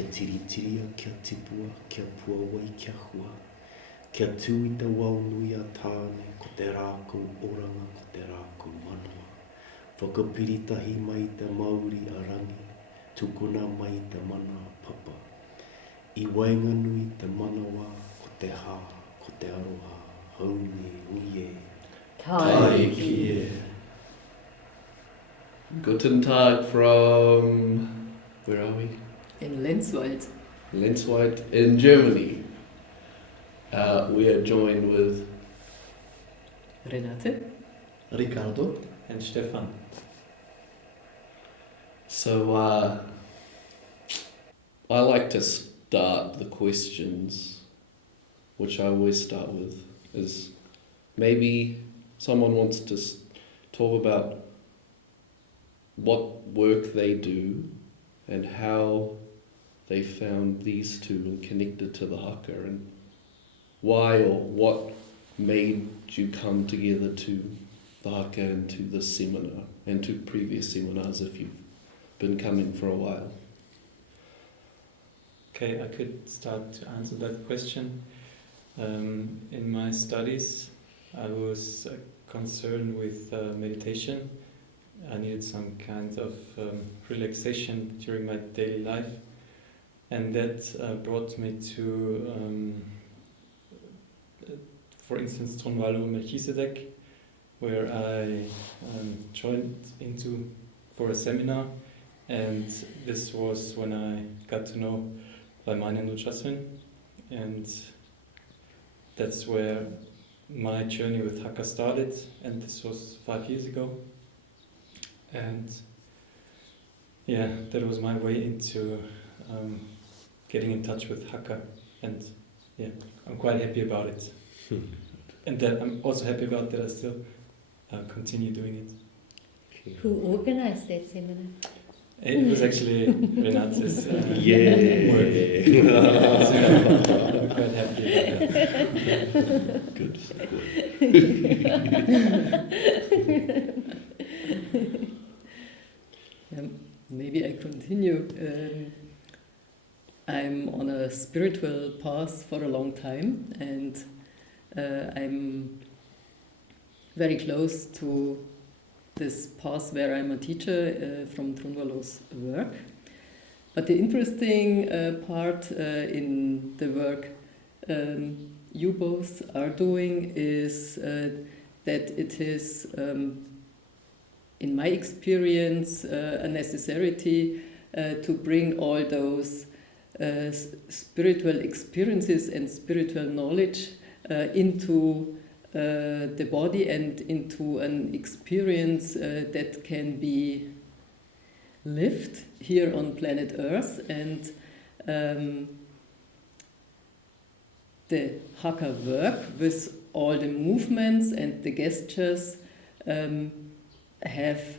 kia tiritiria, kia tipua, kia puawai, kia hua. Kia tū i te waunui a tāne, ko te rākou oranga, ko te rākou manua. Whakapiritahi mai te Māori a rangi, tukuna mai te mana a papa. I wainganui te manawa, ko te hā, ko te aroha, haunge, uie. Tai kia. Guten Tag from, where are we? In Lenzwald. Lenzwald in Germany. We are joined with Renatè. Ricardo. And Stefan. So I like to start the questions, which I always start with, is maybe someone wants to talk about what work they do and how they found these two and connected to the Haka, and why or what made you come together to the Haka and to this seminar and to previous seminars if you've been coming for a while. Okay, I could start to answer that question. In my studies, I was concerned with meditation. I needed some kind of relaxation during my daily life, and that brought me to, for instance, Drunvalo Melchizedek, where I joined into for a seminar, and this was when I got to know Raimane Jasmin, and that's where my journey with Haka started, and this was 5 years ago. And yeah, that was my way into getting in touch with Haka, and yeah, I'm quite happy about it. And that I'm also happy about that I still continue doing it. Who organized that seminar? It was actually Renatè's Yeah. work. So I'm quite happy about that. Good. Maybe I continue. I'm on a spiritual path for a long time, and I'm very close to this path where I'm a teacher from Drunvalo's work. But the interesting part in the work you both are doing is that it is, in my experience, a necessity to bring all those spiritual experiences and spiritual knowledge into the body and into an experience that can be lived here on planet Earth. And the Haka work with all the movements and the gestures have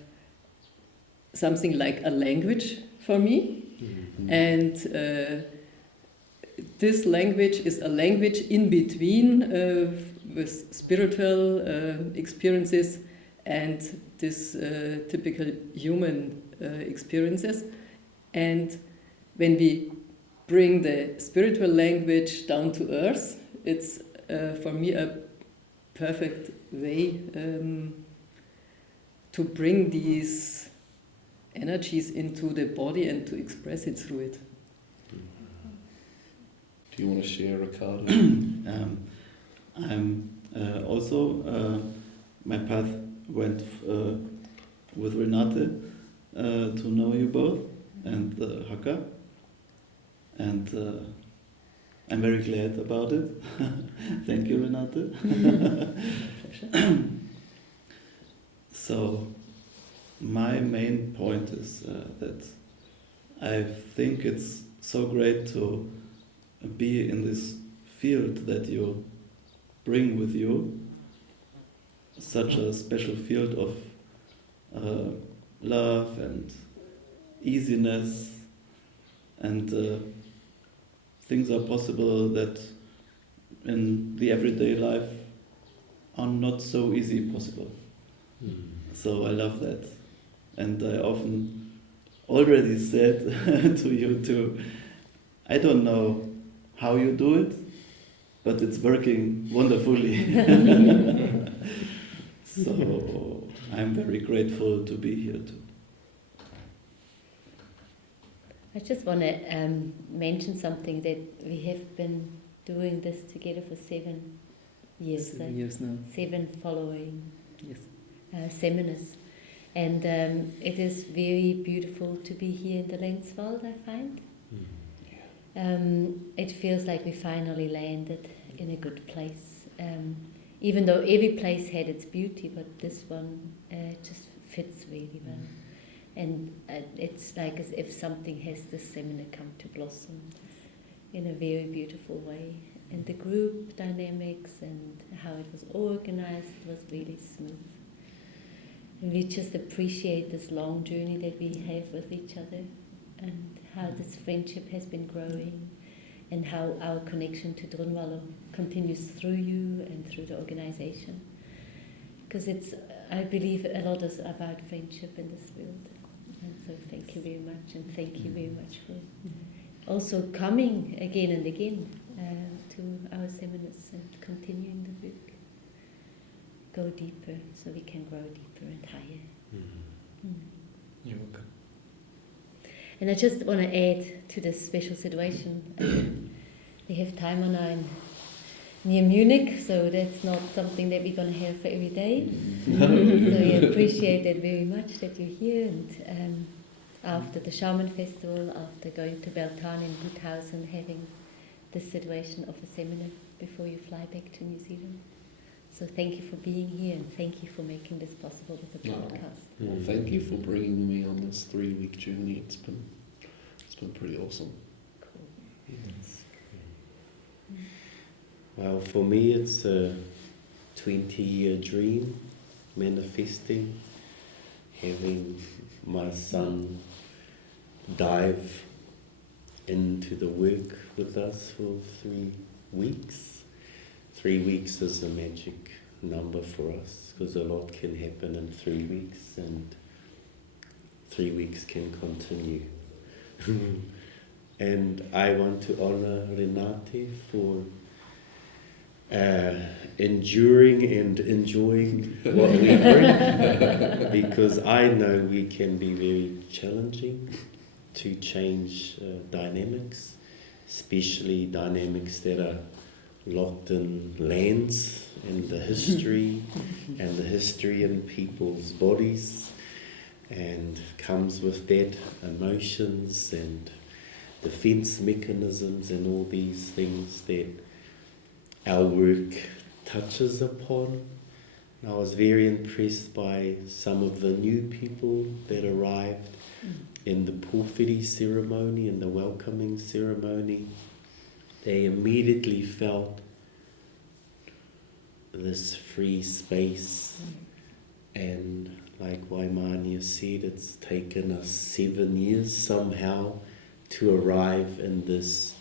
something like a language for me. Mm-hmm. And this language is a language in between with spiritual experiences and this typical human experiences. And when we bring the spiritual language down to earth, it's for me a perfect way to bring these energies into the body and to express it through it. Do you want to share, Ricardo? I'm also, my path went with Renatè to know you both and the Haka, and I'm very glad about it. Thank you, Renatè. So my main point is that I think it's so great to be in this field that you bring with you, such a special field of love and easiness, and things are possible that in the everyday life are not so easy possible. So I love that, and I often already said to you to I don't know how you do it, but it's working wonderfully. So I'm very grateful to be here too. I just want to mention something that we have been doing this together for 7 years. 7 years now. 7 following Yes. seminars. And it is very beautiful to be here in the Lenzwald, I find. It feels like we finally landed in a good place. Even though every place had its beauty, but this one just fits really well. And it's like as if something has this seminar come to blossom in a very beautiful way. And the group dynamics and how it was organized was really smooth. And we just appreciate this long journey that we have with each other and how this friendship has been growing and how our connection to Drunvalo continues through you and through the organization. Because it's, I believe, a lot is about friendship in this field. And so thank you very much, and thank you very much for also coming again and again to our seminars and continuing the work. Go deeper so we can grow deeper and higher. You're welcome. And I just want to add to this special situation. We have time on our near Munich, so that's not something that we're going to have for every day. So we appreciate that very much that you're here. And after the Shaman Festival, after going to Beltane and Guthausen, having this situation of a seminar before you fly back to New Zealand. So thank you for being here, and thank you for making this possible with the podcast. Well, thank you for bringing me on this 3-week journey. It's been pretty awesome. Cool. Well, for me it's a 20-year dream manifesting, having my son dive into the work with us for 3 weeks. 3 weeks is a magic number for us because a lot can happen in 3 weeks and 3 weeks can continue. And I want to honor Renatè for enduring and enjoying what we bring, because I know we can be very challenging to change dynamics, especially dynamics that are locked in lands and the history and the history in people's bodies, and comes with that emotions and defense mechanisms and all these things that our work touches upon. And I was very impressed by some of the new people that arrived in the porphyry ceremony and the welcoming ceremony. They immediately felt this free space, and like Waimania said, it's taken us 7 years somehow to arrive in this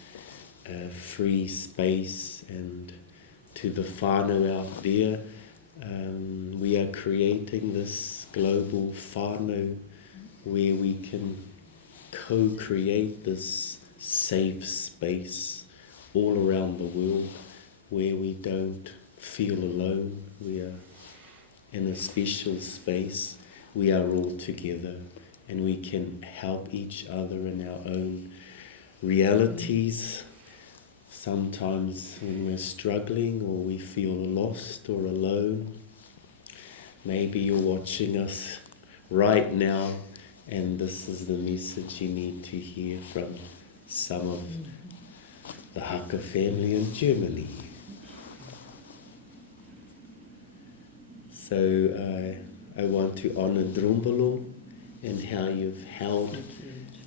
free space. And to the whānau out there, we are creating this global whānau where we can co-create this safe space all around the world where we don't feel alone. We are in a special space. We are all together and we can help each other in our own realities. Sometimes when we're struggling or we feel lost or alone, maybe you're watching us right now and this is the message you need to hear from some of the Haka family in Germany. So I want to honor Drunvalo and how you've held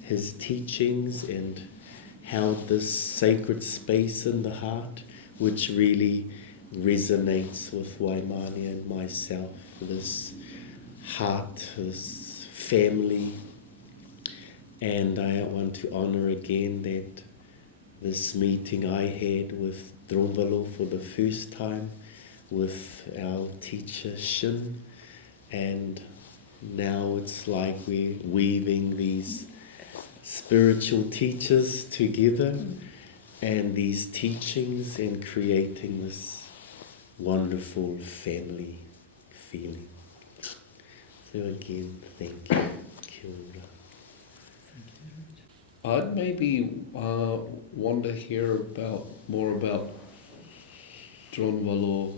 his teachings and held this sacred space in the heart, which really resonates with Waimania and myself, this heart, this family. And I want to honor again that this meeting I had with Drunvalo for the first time with our teacher Shin, and now it's like we're weaving these spiritual teachers together and these teachings and creating this wonderful family feeling. So again, thank you. Kia ora. I'd maybe want to hear more about Drunvalo,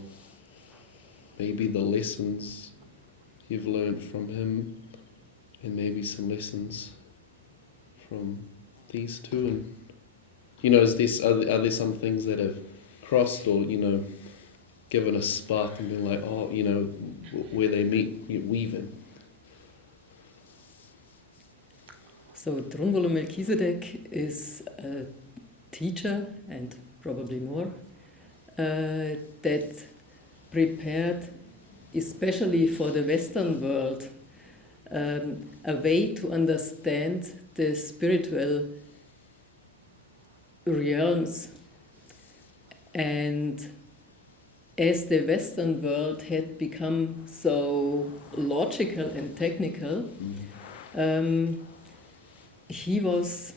maybe the lessons you've learned from him, and maybe some lessons from these two. And are there some things that have crossed or given a spark and been like, where they meet, weaving? So Drunvalo Melchizedek is a teacher, and probably more, that prepared, especially for the Western world, a way to understand the spiritual realms. And as the Western world had become so logical and technical, he was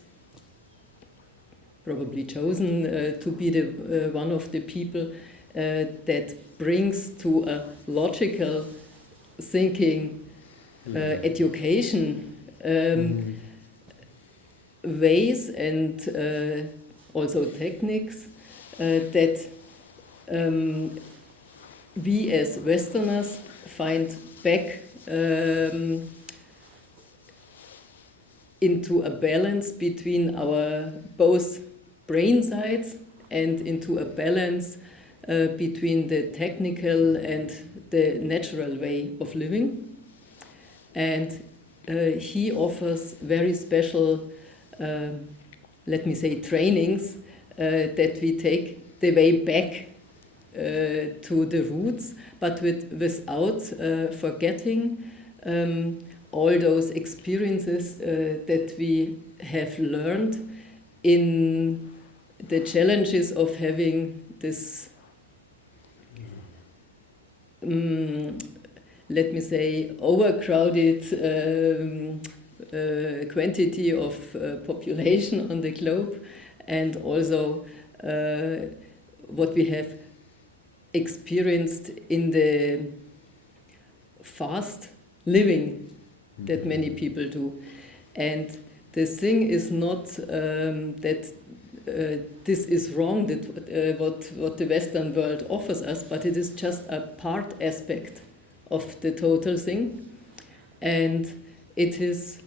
probably chosen to be the one of the people that brings to a logical thinking, education, ways and also techniques that we as Westerners find back into a balance between our both brain sides and into a balance between the technical and the natural way of living. And he offers very special, let me say, trainings that we take the way back to the roots, but without forgetting all those experiences that we have learned in the challenges of having this, let me say, overcrowded quantity of population on the globe, and also what we have experienced in the fast living that many people do. And the thing is not that this is wrong, that what the Western world offers us, but it is just a part aspect of the total thing. And it is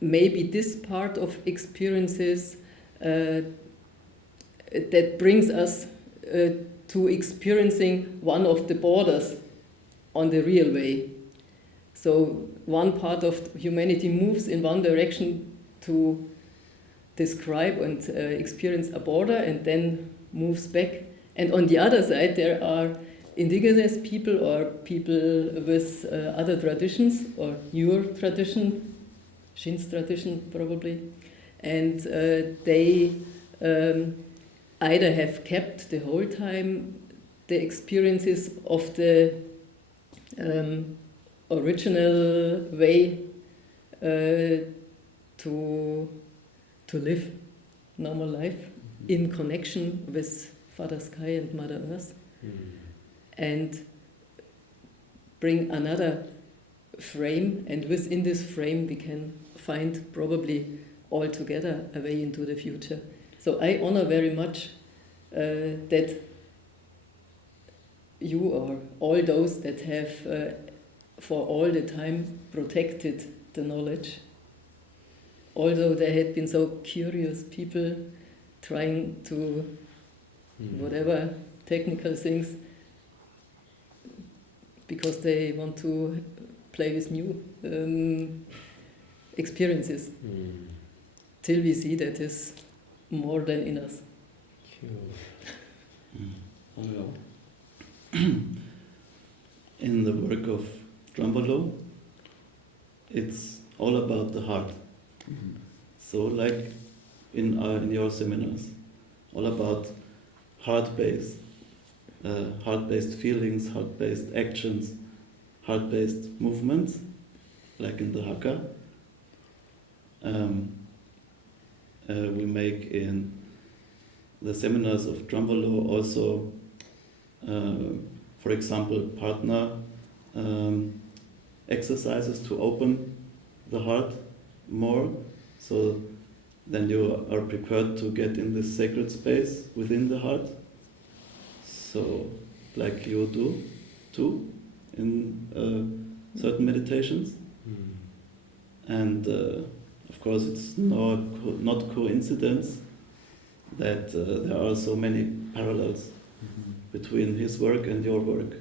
maybe this part of experiences that brings us to experiencing one of the borders on the real way. So one part of humanity moves in one direction to describe and experience a border and then moves back. And on the other side, there are indigenous people or people with other traditions, or your tradition, Shin's tradition probably. And they either have kept the whole time the experiences of the original way to live normal life in connection with Father Sky and Mother Earth, and bring another frame, and within this frame we can find probably all together a way into the future. So I honor very much that you or all those that have for all the time protected the knowledge. Although there had been so curious people trying to whatever technical things because they want to play with new experiences. Till we see that is more than in us. In the work of Drunvalo, it's all about the heart. So like in your seminars, all about heart-based feelings, heart-based actions, heart-based movements, like in the Haka. we make in the seminars of Drunvalo also, for example, partner exercises to open the heart more, so then you are prepared to get in this sacred space within the heart. So, like you do too in certain meditations. And of course, it's not coincidence that there are so many parallels between his work and your work.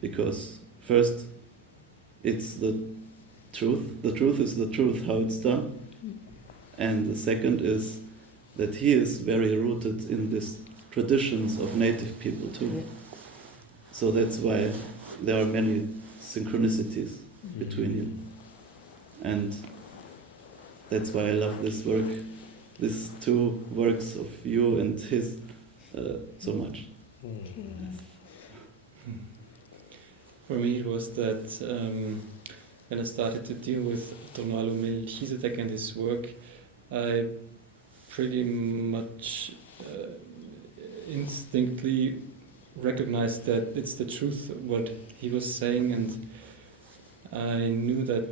Because first, it's the truth. The truth is the truth, how it's done. And the second is that he is very rooted in these traditions of native people too. So that's why there are many synchronicities between you. And that's why I love this work, these two works of you and his so much. For me, it was that when I started to deal with Drunvalo Melchizedek and his work, I pretty much instinctively recognized that it's the truth what he was saying, and I knew that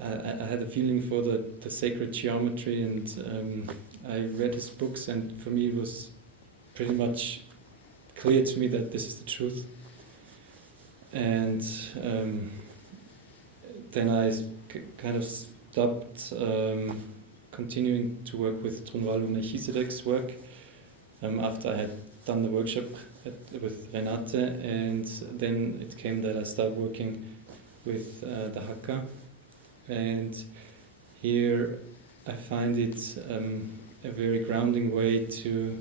I had a feeling for the sacred geometry, and I read his books, and for me it was pretty much clear to me that this is the truth. And then I kind of stopped continuing to work with Drunvalo Melchizedek's work after I had done the workshop with Renatè, and then it came that I started working with the Haka, and here I find it a very grounding way to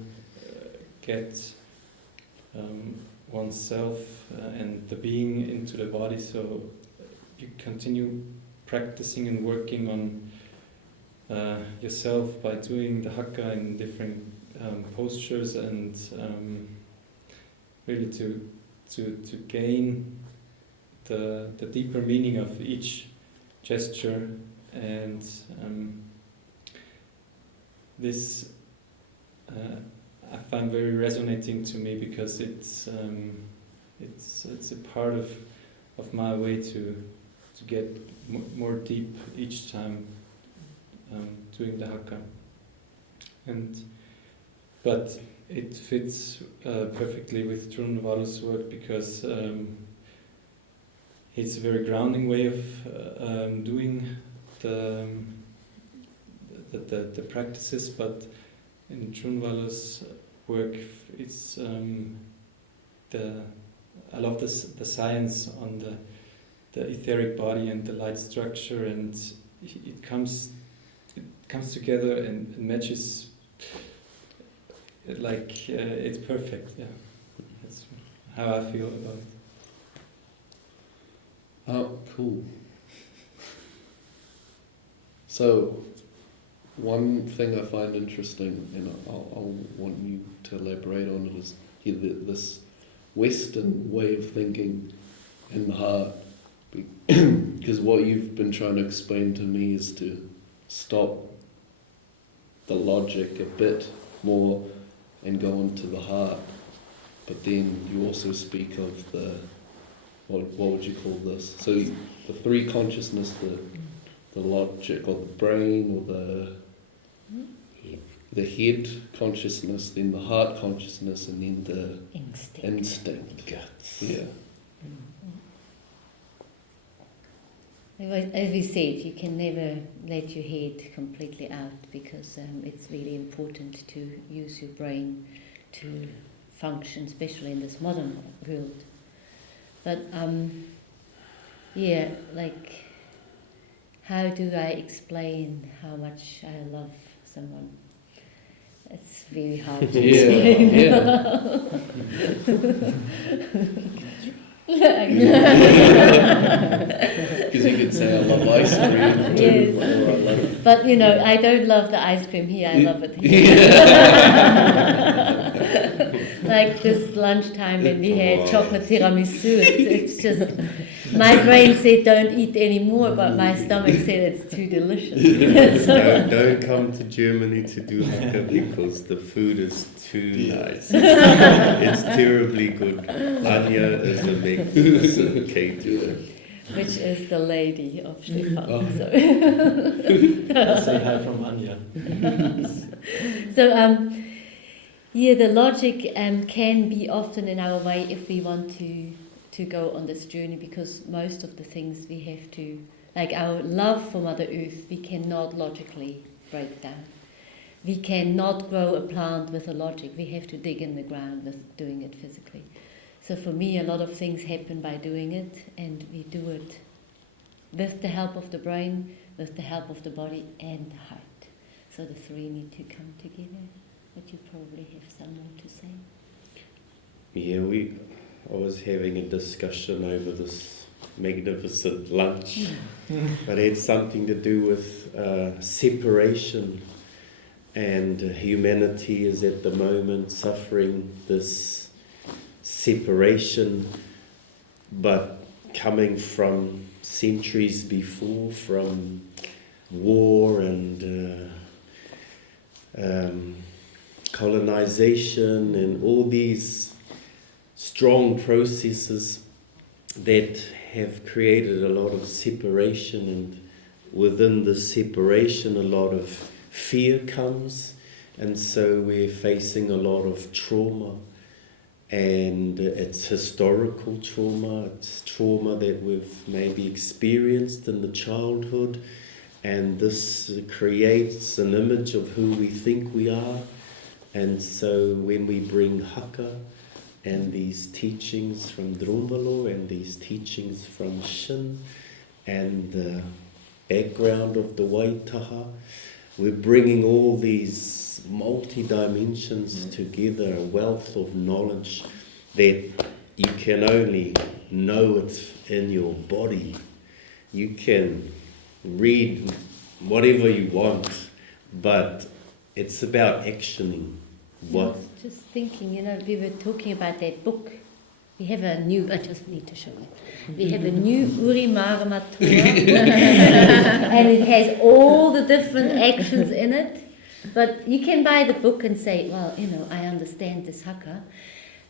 get oneself and the being into the body, so you continue practicing and working on yourself by doing the Haka in different postures, and really to gain the deeper meaning of each gesture. And this I find very resonating to me, because it's a part of my way to get more deep each time doing the Haka. But it fits perfectly with Drunvalo's work, because it's a very grounding way of doing the practices. But in Drunvalo's work, it's I love the science on the etheric body and the light structure, and it comes together and matches. Like it's perfect, yeah. That's how I feel about it. Oh, cool. So, one thing I find interesting, and I'll want you to elaborate on it, is this Western way of thinking in the heart. Because what you've been trying to explain to me is to stop the logic a bit more and go into the heart. But then you also speak of the, what would you call this? So the three consciousness, the logic, or the brain, or the head consciousness, then the heart consciousness, and then the instinct. Guts. Yeah. As we said, you can never let your head completely out, because it's really important to use your brain to function, especially in this modern world. But yeah, like, how do I explain how much I love someone? It's very hard to explain. Because you could say I love ice cream too, or I love... But I don't love the ice cream here, I love it here. Like this lunchtime when we had chocolate tiramisu, it's just, my brain said don't eat anymore, but my stomach said it's too delicious. Don't come to Germany to do Haka because the food is too nice. It's terribly good. Anya is a magnificent caterer. Which is the lady of Stefan. So. Say hi from Anya. So, yeah, the logic can be often in our way if we want to go on this journey, because most of the things we have to, like our love for Mother Earth, we cannot logically break down. We cannot grow a plant with a logic. We have to dig in the ground with doing it physically. So for me, a lot of things happen by doing it, and we do it with the help of the brain, with the help of the body and the heart. So the three need to come together. But you probably have some more to say. Yeah, I was having a discussion over this magnificent lunch, but it had something to do with separation, and humanity is at the moment suffering this separation, but coming from centuries before, from war and colonization and all these strong processes that have created a lot of separation, and within the separation a lot of fear comes, and so we're facing a lot of trauma, and it's historical trauma, it's trauma that we've maybe experienced in the childhood, and this creates an image of who we think we are. And so when we bring Haka and these teachings from Drunvalo and these teachings from Shin and the background of the Waitaha, we're bringing all these multi-dimensions together, a wealth of knowledge that you can only know it in your body. You can read whatever you want, but it's about actioning. What? I was just thinking, we were talking about that book. We have a new, I just need to show it. We have a new Urimara Matura, and it has all the different actions in it. But you can buy the book and say, well, I understand this Haka,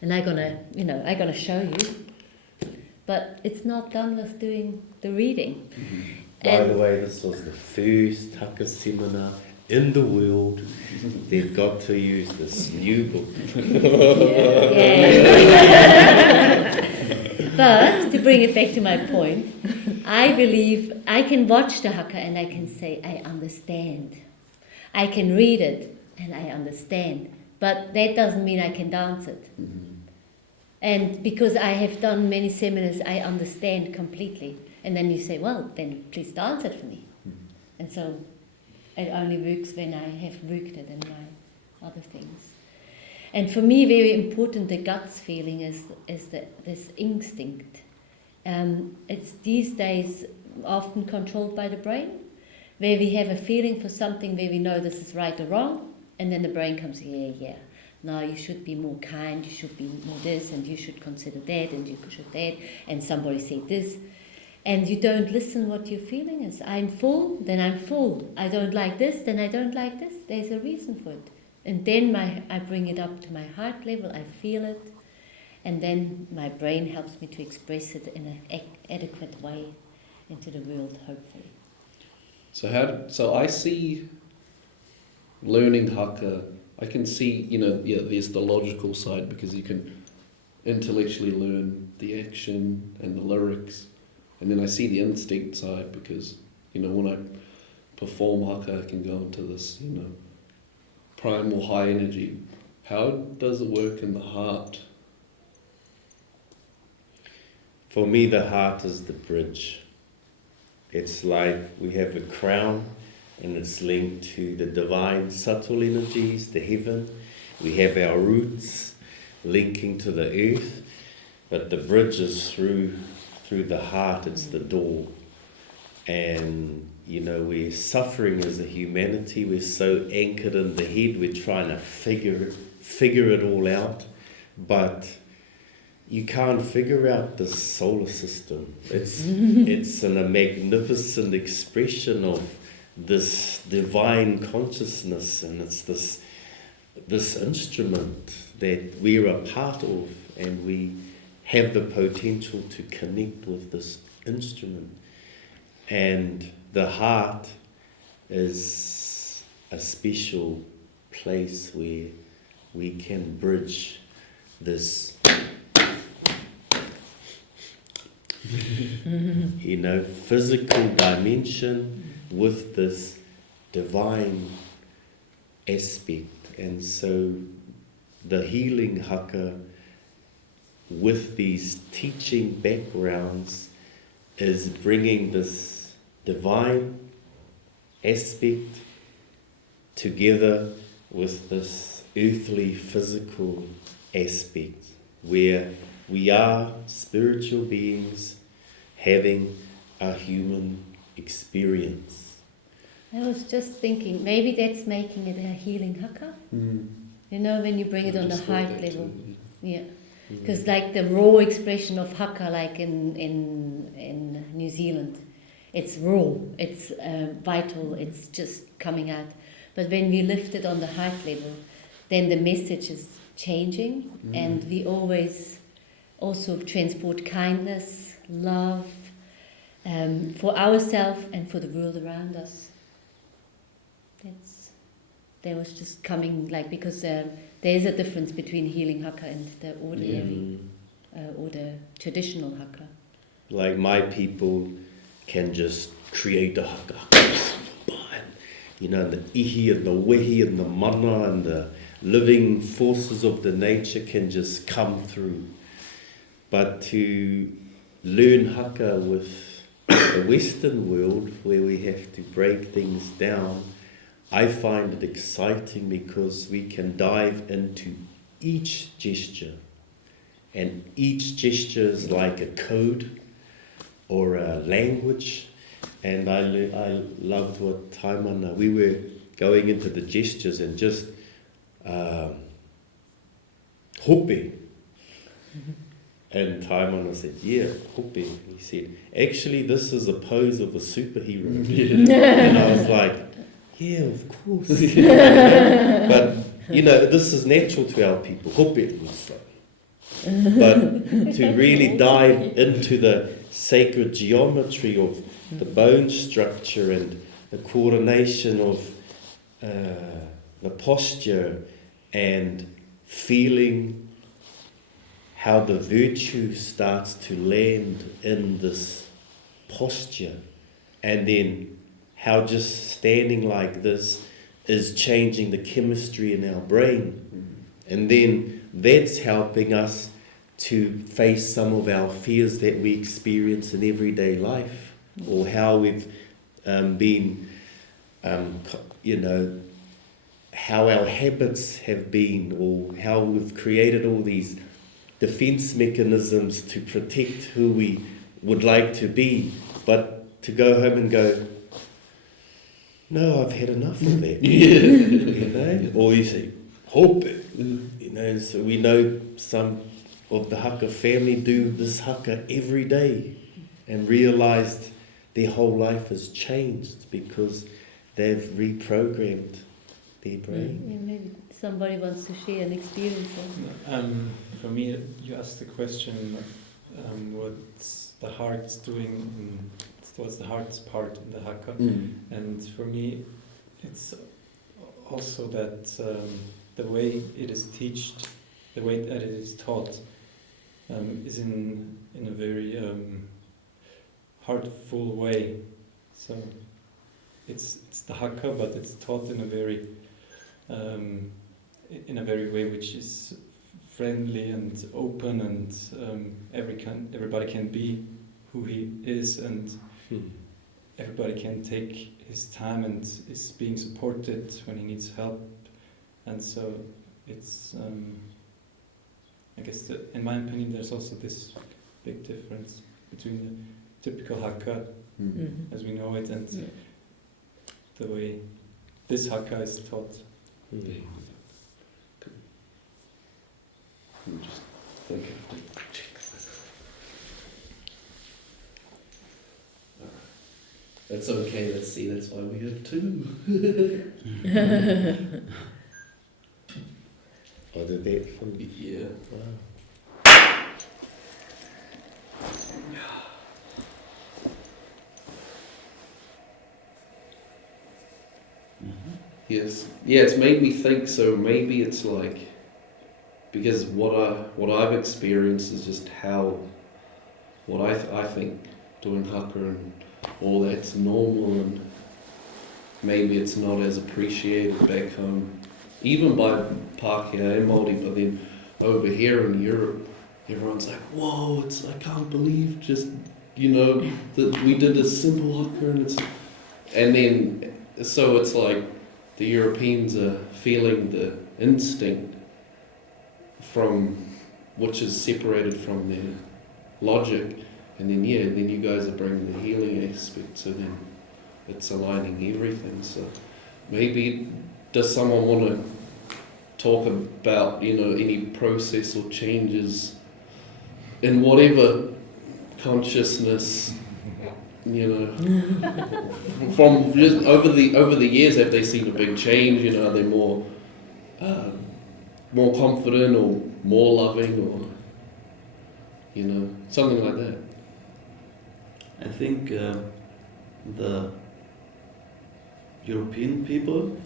and I'm gonna show you. But it's not done with doing the reading. By the way, this was the first Haka seminar in the world that got to use this new book. But to bring it back to my point, I believe I can watch the Haka and I can say, I understand. I can read it and I understand. But that doesn't mean I can dance it. And because I have done many seminars, I understand completely. And then you say, well, then please dance it for me. And so it only works when I have worked it in my other things. And for me, very important, the guts feeling is this instinct. It's these days often controlled by the brain, where we have a feeling for something where we know this is right or wrong, and then the brain comes, yeah. No, you should be more kind, you should be more this, and you should consider that, and you should that, and somebody said this. And you don't listen what your feeling is. I'm full, then I'm full. I don't like this, then I don't like this. There's a reason for it. And then I bring it up to my heart level, I feel it, and then my brain helps me to express it in an adequate way into the world, hopefully. So I see learning Haka, I can see, there's the logical side because you can intellectually learn the action and the lyrics. And then I see the instinct side because, when I perform Haka, I can go into this, primal high energy. How does it work in the heart? For me, the heart is the bridge. It's like we have a crown and it's linked to the divine subtle energies, the heaven. We have our roots linking to the earth, but the bridge is through the heart, it's the door. And we're suffering as a humanity, we're so anchored in the head, we're trying to figure it all out. but you can't figure out the solar system. It's a magnificent expression of this divine consciousness, and it's this instrument that we're a part of, and we have the potential to connect with this instrument. And the heart is a special place where we can bridge this physical dimension with this divine aspect. And so the healing Haka, with these teaching backgrounds, is bringing this divine aspect together with this earthly physical aspect, where we are spiritual beings having a human experience. I was just thinking, maybe that's making it a healing Haka. You know, when you bring it on the heart level. Yeah. Because like the raw expression of Haka, like in New Zealand, it's raw, it's vital, it's just coming out. But when we lift it on the heart level, then the message is changing, and we always also transport kindness, love, for ourselves and for the world around us. That was just coming, like, because there is a difference between healing Haka and the ordinary or the traditional Haka. Like my people can just create a Haka. The ihi and the wehi and the mana and the living forces of the nature can just come through. But to learn Haka with the Western world, where we have to break things down, I find it exciting because we can dive into each gesture, and each gesture is like a code or a language. And I loved what Taimana, we were going into the gestures and just hope. And Taimana said, yeah, hope. He said, actually this is a pose of a superhero. And I was like, yeah, of course. But, this is natural to our people. Hope. But to really dive into the sacred geometry of the bone structure and the coordination of the posture, and feeling how the virtue starts to land in this posture, and then how just standing like this is changing the chemistry in our brain. And then that's helping us to face some of our fears that we experience in everyday life, or how we've been, how our habits have been, or how we've created all these defense mechanisms to protect who we would like to be, but to go home and go, no, I've had enough of that. Or you say, hope. So we know some of the Haka family do this Haka every day and realized their whole life has changed because they've reprogrammed their brain. Yeah, maybe somebody wants to share an experience. For me, you asked the question, what's the heart's doing, what's the heart's part in the Haka? And for me, it's also that the way it is taught, the way that it is taught, is in a very heartful way. So it's the Haka, but it's taught in a very way which is friendly and open, and everybody can be who he is, and everybody can take his time and is being supported when he needs help. And so it's I guess in my opinion there's also this big difference between the typical Haka as we know it and the way this Haka is taught. I'm just thinking. That's okay, let's see, that's why we have two. Oh, did that from Yeah. wow. Yes. Yeah, it's made me think, so maybe it's like, because what I've experienced is just how, what I think doing Haka and all that's normal, and maybe it's not as appreciated back home, even by Pākehā and Māori, but then over here in Europe, everyone's like, whoa, I can't believe just, that we did a simple Haka, and then, so it's like, the Europeans are feeling the instinct which is separated from their logic, and then then you guys are bringing the healing aspect, so then it's aligning everything. So maybe, does someone want to talk about any process or changes in whatever consciousness, from just over the years, have they seen a big change? Are they more confident or more loving, or something like that? I think the European people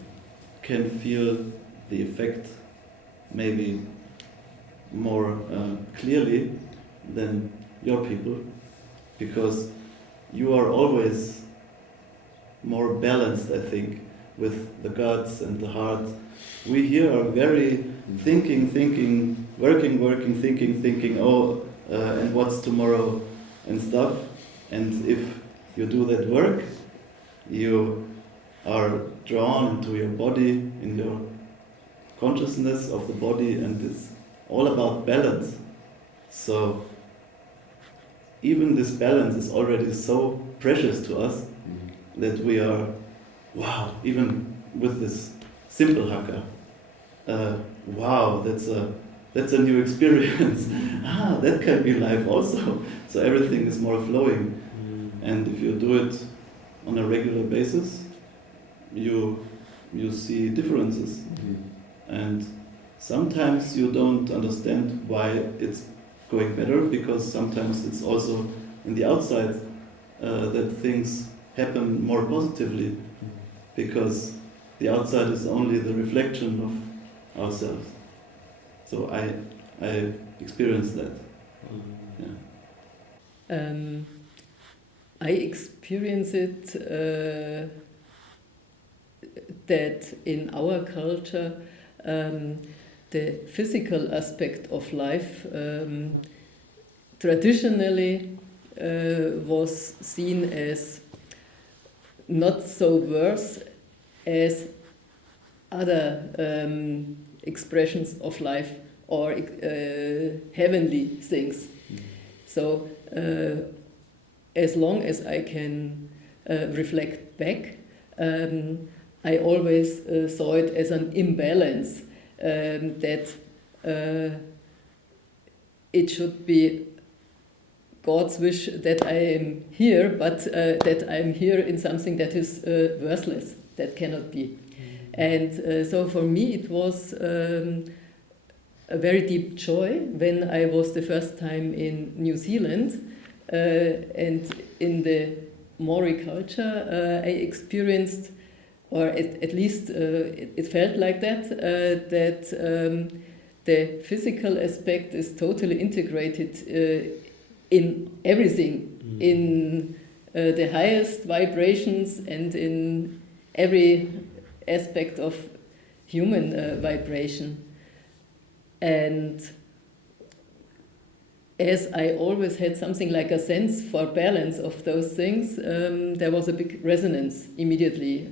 can feel the effect maybe more clearly than your people, because you are always more balanced, I think, with the guts and the heart. We here are very thinking, working, thinking, and what's tomorrow and stuff. And if you do that work, you are drawn into your body, in your consciousness of the body, and it's all about balance. So even this balance is already so precious to us that we are, wow, even with this simple Haka, wow, that's a new experience. That can be life also. So everything is more flowing. And if you do it on a regular basis, you see differences. And sometimes you don't understand why it's going better, because sometimes it's also in the outside that things happen more positively, because the outside is only the reflection of ourselves. So I experienced that. I experience it that in our culture the physical aspect of life traditionally was seen as not so worse as other expressions of life or heavenly things. So as long as I can reflect back, I always saw it as an imbalance, that it should be God's wish that I am here, but that I am here in something that is worthless, that cannot be. And so for me it was a very deep joy when I was the first time in New Zealand, and in the Maori culture I experienced, or at least it felt like that, that the physical aspect is totally integrated in everything, in the highest vibrations and in every aspect of human vibration. And as I always had something like a sense for balance of those things, there was a big resonance immediately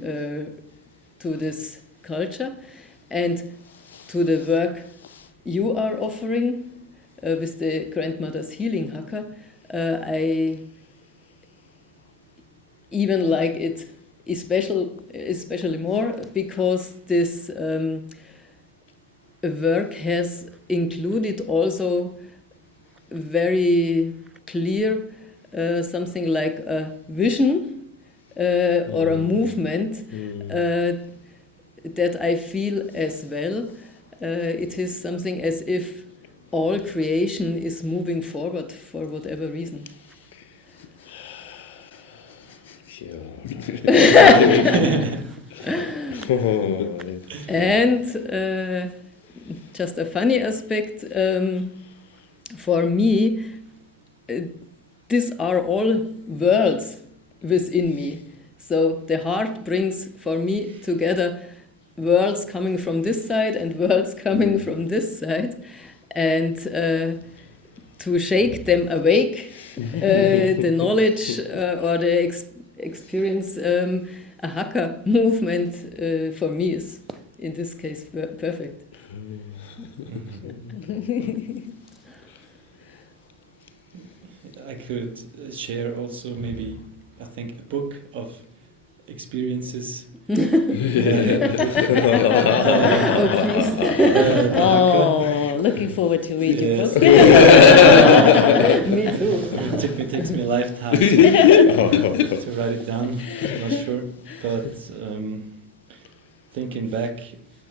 to this culture and to the work you are offering with the Grandmother's Healing Haka. I even like it especially more because this work has included also very clear something like a vision or a movement that I feel as well. It is something as if all creation is moving forward for whatever reason. And just a funny aspect, for me, these are all worlds within me. So the heart brings for me together worlds coming from this side and worlds coming from this side, and to shake them awake, the knowledge or the experience, a Haka movement for me is in this case perfect. I could share also maybe, I think, a book of experiences. Oh, please. Oh, looking forward to read your book. Me too. It takes me a lifetime to write it down, I'm not sure. But thinking back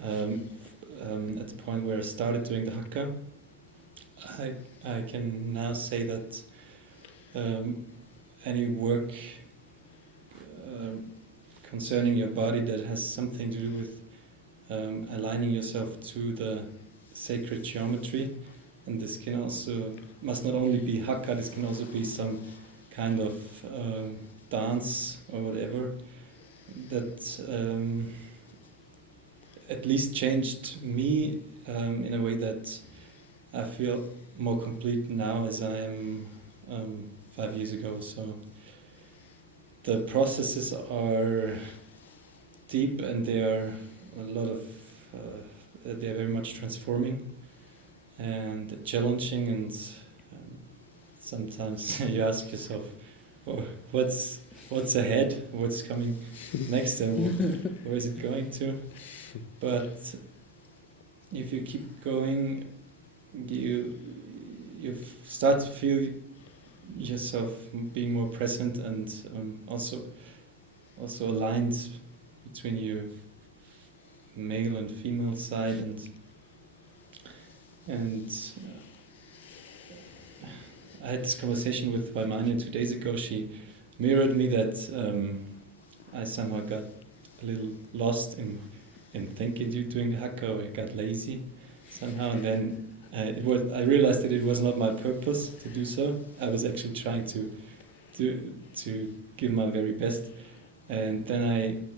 at the point where I started doing the Haka, I can now say that any work concerning your body that has something to do with aligning yourself to the sacred geometry, and this can also, must not only be Haka, this can also be some kind of dance or whatever, that at least changed me in a way that I feel more complete now as I am 5 years ago. So the processes are deep, and they are a lot of they are very much transforming and challenging, and sometimes you ask yourself, oh, what's ahead, what's coming next, and where is it going to? But if you keep going, you start to feel yourself being more present, and also aligned between your male and female side, and I had this conversation with Vaimanya 2 days ago. She mirrored me that I somehow got a little lost in thinking doing the Haka, or I got lazy somehow, and then I realized that it was not my purpose to do so. I was actually trying to give my very best, and then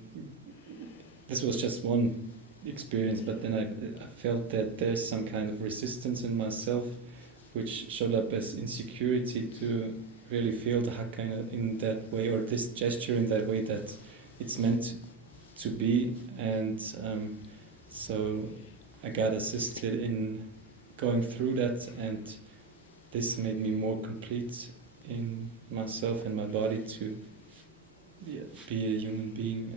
this was just one experience, but then I felt that there's some kind of resistance in myself, which showed up as insecurity to really feel the Haka in that way, or this gesture in that way that it's meant to be, and so I got assisted in going through that, and this made me more complete in myself and my body to be a human being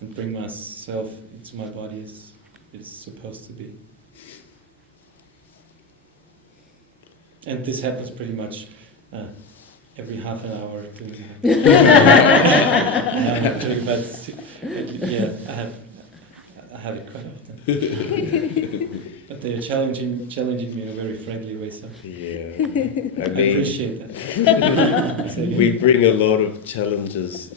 and bring myself into my body as it's supposed to be. And this happens pretty much every half an hour. I'm not joking, but yeah, I have it quite often. But they are challenging me in a very friendly way. So Yeah, I appreciate that. we bring a lot of challenges.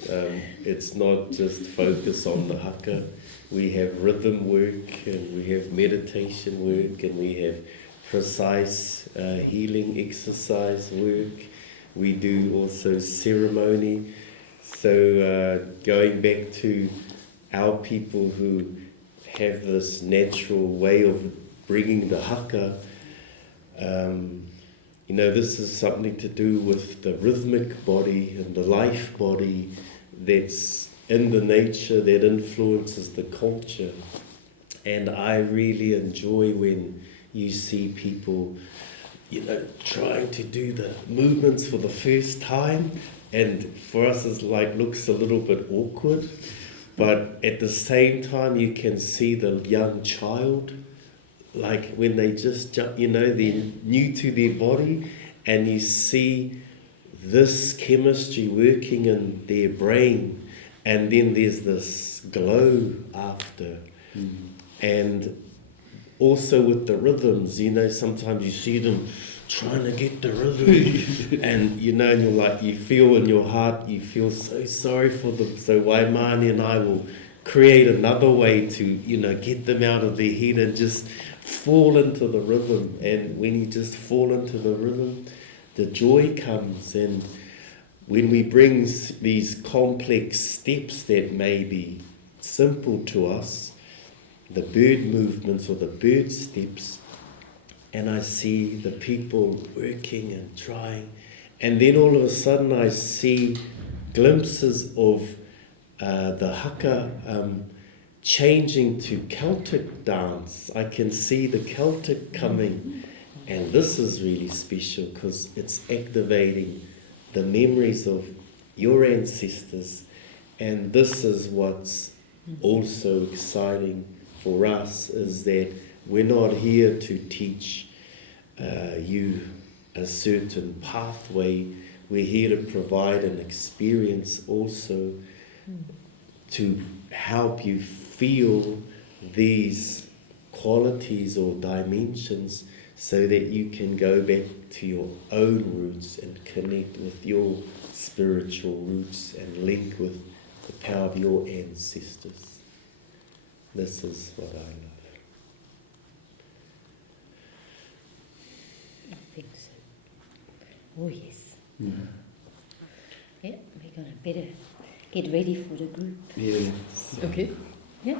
It's not just focus on the Haka. We have rhythm work, and we have meditation work, and we have precise healing exercise work. We do also ceremony. So going back to our people who have this natural way of bringing the Haka, this is something to do with the rhythmic body and the life body that's in the nature that influences the culture. And I really enjoy when you see people, trying to do the movements for the first time, and for us it's looks a little bit awkward, but at the same time you can see the young child like when they just jump, you know, they're new to their body, and you see this chemistry working in their brain, and then there's this glow after. And also with the rhythms, you know, sometimes you see them trying to get the rhythm, and you know, and you're like, you feel in your heart, you feel so sorry for them. So Waimani and I will create another way to, you know, get them out of their head and just fall into the rhythm. And when you just fall into the rhythm, the joy comes. And when we bring these complex steps that may be simple to us, the bird movements or the bird steps, and I see the people working and trying, and then all of a sudden I see glimpses of the Haka changing to Celtic dance. I can see the Celtic coming, and this is really special because it's activating the memories of your ancestors, and this is what's also exciting for us, is that we're not here to teach you a certain pathway. We're here to provide an experience also to help you feel these qualities or dimensions so that you can go back to your own roots and connect with your spiritual roots and link with the power of your ancestors. This is what I love. I think so. Oh yes. Yeah, we're gonna better get ready for the group. Yes. Okay. Yeah.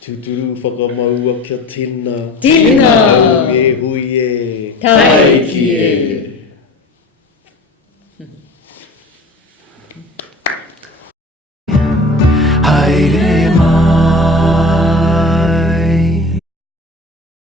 Tuturu whakamaua kia tina. Tina! Au e hui e. Tai ki e.